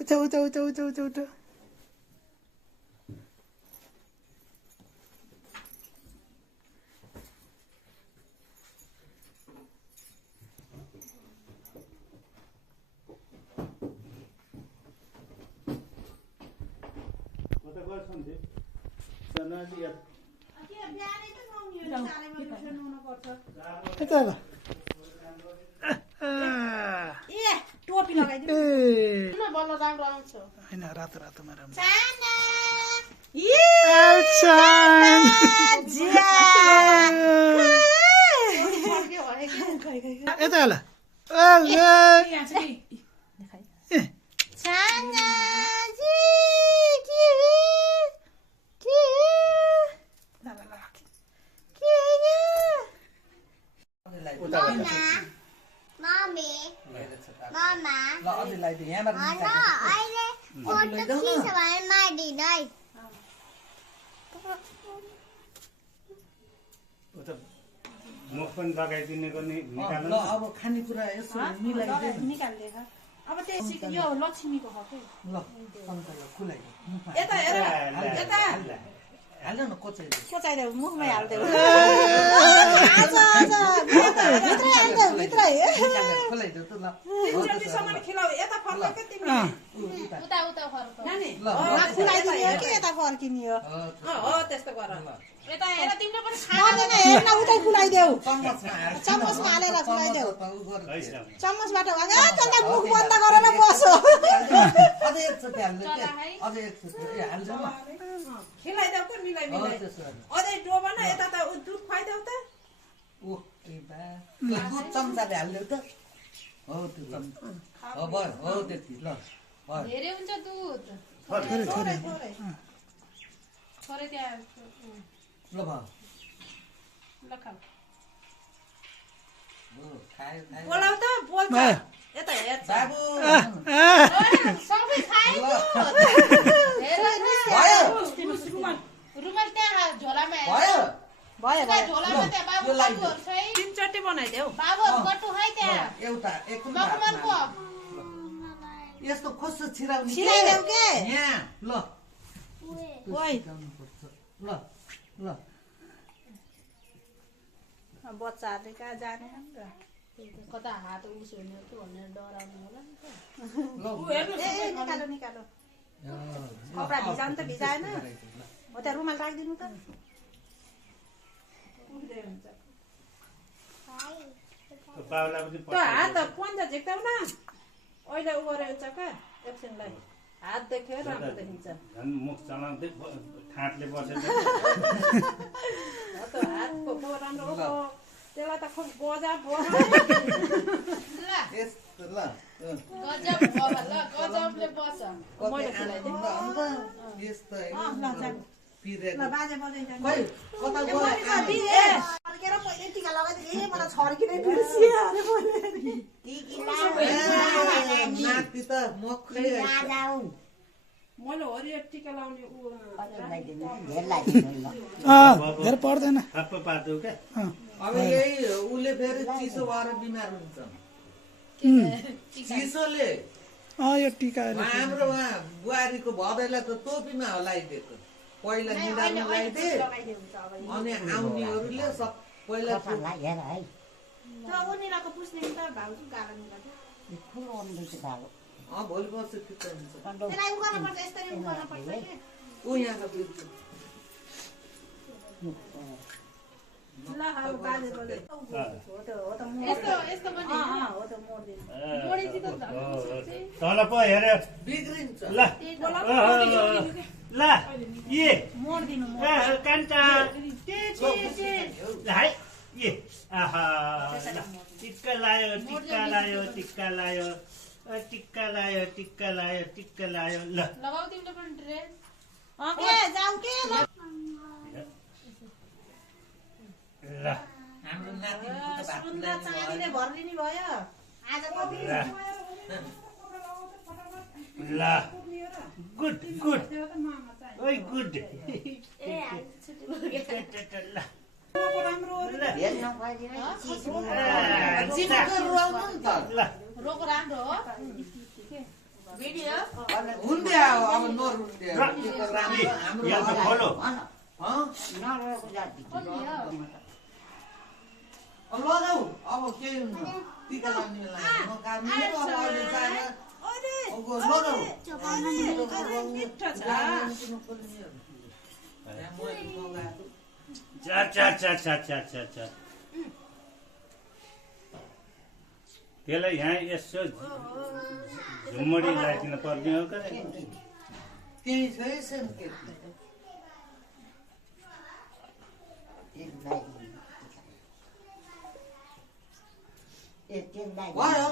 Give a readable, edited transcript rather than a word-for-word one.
उठा उठा उठा उठा उठा उठा टोपी लगाइदिनु न बल्ल राम्रो आउँछ हैन रातो रातोमा राम्रो यता होला मुख पनि लगाइदिनेको नि ल अब खानेकुरा यसो मिलाइदिनु निकाल्दै अब त्यो यो लक्ष्मीको हो के ल सन्तला खुलाइदिनु यता यता हाल्नु न कोचाइदिनु कोचाइदेऊ मुखमै हाल्देऊ खुलाइदिनु त ल सामान खिलाउ यता फर्क के तिमी उता उता फर्क नानी ल खुलाइदियो कि यता फर्किने हो हो त्यस्तो गर यता हेर तिमीले पनि खादैन हेर्न उतै खुलाइदेऊ चम्मचमा हालेर खुलाइदेऊ चम्मचबाट तँलाई मुख बन्द गरेर बस अझै एकचोटि हाल्नु के अझै एकचोटि हाल्नु न खिलाइदेऊ को मिलाइ अझै डोबा न यता त दुध खुवाइदेऊ त ओ ए बा दुध चम्चाले हाल्देऊ त हो त्यो चम्चा हो भयो हो त्यति ल भयो धेरै हुन्छ दुध थोरै थोरै थोरै त्यहाँ ल भयो ल खाऊ हो खायो खायो बोलाउ त बोल्छ यता हेर बाबु सबै खायो धेरै भयो रुमाल त्यहाँ झोलामा भयो भयो झोलामा त्यहाँ बाबुहरू छ है तीनचोटि बनाइदेऊ बाबुहरू कट्टु है त्यहाँ एउटा एक मखमलको यस्तो खोस्रो छिराउने छिराइदेऊ के यहाँ ल ओइ पर्छ ल ल बच्चाहरूले कहाँ जाने कता हात उस हुने कि भनेर डराउनु होला नि त निकालो निकालो कपडा भिजाउनु त भिजाएन हो त्यहाँ रुमाल राखिदिनु त त्यो हात पन्जा झिक्दाउ न अहिले उ गरेर हुन्छ क्या एकछिनलाई हात देख्यो राम्रो देखिन्छ मुख चलाउँदै ठाँटले बसेर हातको राम्रो त्यसलाई त खुब बजा यस्तो ल गजब बाबा ल गजबले बस मैले खुलाइदिनु यस्तो ल बाजे बजाइन्छ खै कता गयो फर्केर पहिले टिका लगाइदिए मलाई छर्किनै बिर्सिए अरे नाति त मक्खै मैले हरियो टिका लाउने धेरै पर्दैन थप्प पार्दौ क्या अब यही उसले फेरि चिसो भएर बिमार हुन्छ चिसोले यो टिका हाम्रो उहाँ बुहारीको भदैलाई त टोपीमा हलाइदिएको पहिला निधारमा लगाइदिए अनि आउनेहरूले सब पहिला भोलि पर्छ त्यो ऊ यहाँ तल पो हेर बिग्रिन्छ ल ल ये कान्छा हाय ये आहा टिक्का लायो टिक्का लायो टिक्का लायो टिक्का लायो टिक्का लायो टिक्का लायो ल लगाऊ तिमीले पनि ड्रेस ल हाम्रो चाँदीले भरिदिने भयो आज ल गुड गुड ओइ गुड ल चिप्लेर रुवाउनु नि त ल रोको राम्रो हो भिडियो हुन्थ्यो अब नरुन्थ्यो त्यो त राम्रो हाम्रो यहाँ त खोलो लगाऊ अब केही हुन्न टिका लाउने बेला नकार्नु अब अहिले जाएर लगाऊ त्यसलाई यहाँ यसो झुम्मडी लगाइदिन पर्ने हो क्या त्यही छैन के भयो